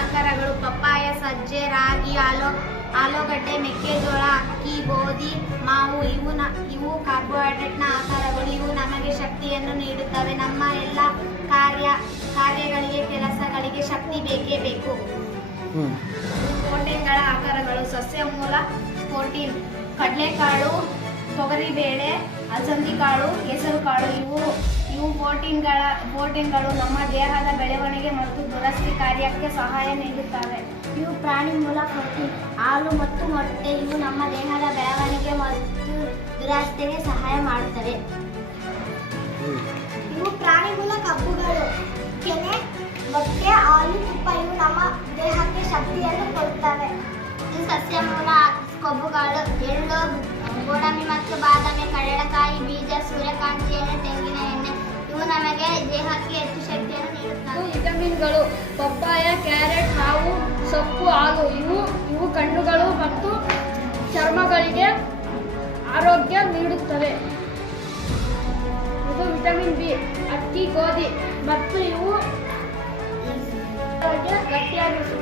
ಆಕಾರಗಳು papaya ಸಜ್ಜೆ ರಾಗಿ ಆಲೂ ಆಲೂಗಡ್ಡೆ ಮೆಕ್ಕೆಜೋಳ ಅಕ್ಕಿ ಗೋಧಿ ಮಾವು ಇವು ನ ಇವು ಕಾರ್ಬೋಹೈಡ್ರೇಟ್ನ ಆಕಾರಗಳು. ಇವು ನಮಗೆ ಶಕ್ತಿಯನ್ನು ನೀಡುತ್ತವೆ. ನಮ್ಮ ಎಲ್ಲ ಕಾರ್ಯ ಕಾರ್ಯಗಳಿಗೆ ಕೆಲಸಗಳಿಗೆ ಶಕ್ತಿ ಬೇಕೇ ಬೇಕು. ಪ್ರೋಟೀನ್ಗಳ ಆಕಾರಗಳು. ಸಸ್ಯ ಮೂಲ ಪ್ರೋಟೀನ್. ಕಡಲೆಕಾಳು ತೊಗರಿಬೇಳೆ ಅಲಸಂದಿ ಕಾಳು ಹೆಸರು ಕಾಳು, ಇವು ಇವು ಪ್ರೋಟೀನ್ಗಳ, ಪ್ರೋಟೀನ್ಗಳು ನಮ್ಮ ದೇಹದ ಬೆಳವಣಿಗೆ ಮತ್ತು ದುರಸ್ತಿ ಕಾರ್ಯಕ್ಕೆ ಸಹಾಯ ನೀಡುತ್ತವೆ. ಇವು ಪ್ರಾಣಿ ಮೂಲ ಪ್ರೋಟೀನ್. ಹಾಲು ಮತ್ತು ಮೊಟ್ಟೆ ಇವು ನಮ್ಮ ದೇಹದ ಬೆಳವಣಿಗೆ ಮತ್ತು ದುರಸ್ತಿಗೆ ಸಹಾಯ ಮಾಡುತ್ತವೆ. ಇವು ಪ್ರಾಣಿ ಮೂಲ ಕಬ್ಬುಗಳು. ಕೆನೆ, ಮೊಟ್ಟೆ, ಹಾಲು, ತುಪ್ಪ ಇವು ನಮ್ಮ ದೇಹಕ್ಕೆ ಶಕ್ತಿಯನ್ನು ಕೊಡುತ್ತವೆ. ಇವು ಸಸ್ಯ ಮೂಲ ಕೊಬ್ಬುಗಳು. ಎಳ್ಳು ಸೂರ್ಯಕಾಂತಿ ಎಣ್ಣೆ ತೆಂಗಿನ ಎಣ್ಣೆ ಇವು ನಮಗೆ ದೇಹಕ್ಕೆ ಹೆಚ್ಚು ಶಕ್ತಿಯನ್ನು ನೀಡುತ್ತವೆ. ವಿಟಮಿನ್ಗಳು ಪಪ್ಪಾಯ ಕ್ಯಾರೆಟ್ ಹಾವು ಸೊಪ್ಪು ಹಾಲು. ಇವು ಇವು ಕಣ್ಣುಗಳು ಮತ್ತು ಚರ್ಮಗಳಿಗೆ ಆರೋಗ್ಯ ನೀಡುತ್ತವೆ. ಇದು ವಿಟಮಿನ್ ಬಿ ಅಕ್ಕಿ ಗೋಧಿ ಮತ್ತು ಇವು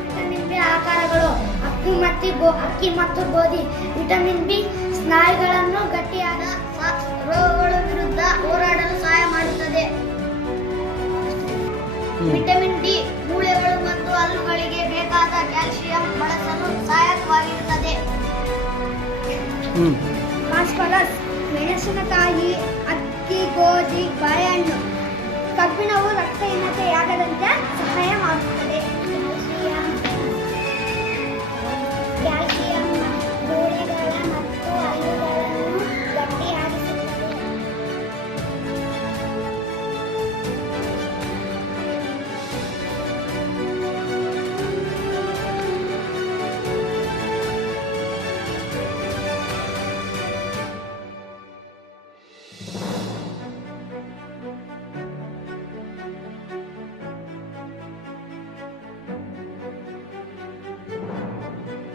ವಿಟಮಿನ್ ಬಿ ಆಕಾರಗಳು ಅಕ್ಕಿ ಮತ್ತು ಅಕ್ಕಿ ಮತ್ತು ಗೋಧಿ. ವಿಟಮಿನ್ ಬಿ ಸ್ನಾಯುಗಳನ್ನು ಗಟ್ಟಿಯಾದ ವಿಟಮಿನ್ ಡಿ ಮೂಳೆಗಳು ಮತ್ತು ಹಲ್ಲುಗಳಿಗೆ ಬೇಕಾದ ಕ್ಯಾಲ್ಸಿಯಂ ಬಳಸಲು ಸಹಾಯಕವಾಗಿರುತ್ತದೆ. ಮೆಣಸಿನಕಾಯಿ ಅಕ್ಕಿ ಗೋಧಿ ಬಾಳೆಹಣ್ಣು.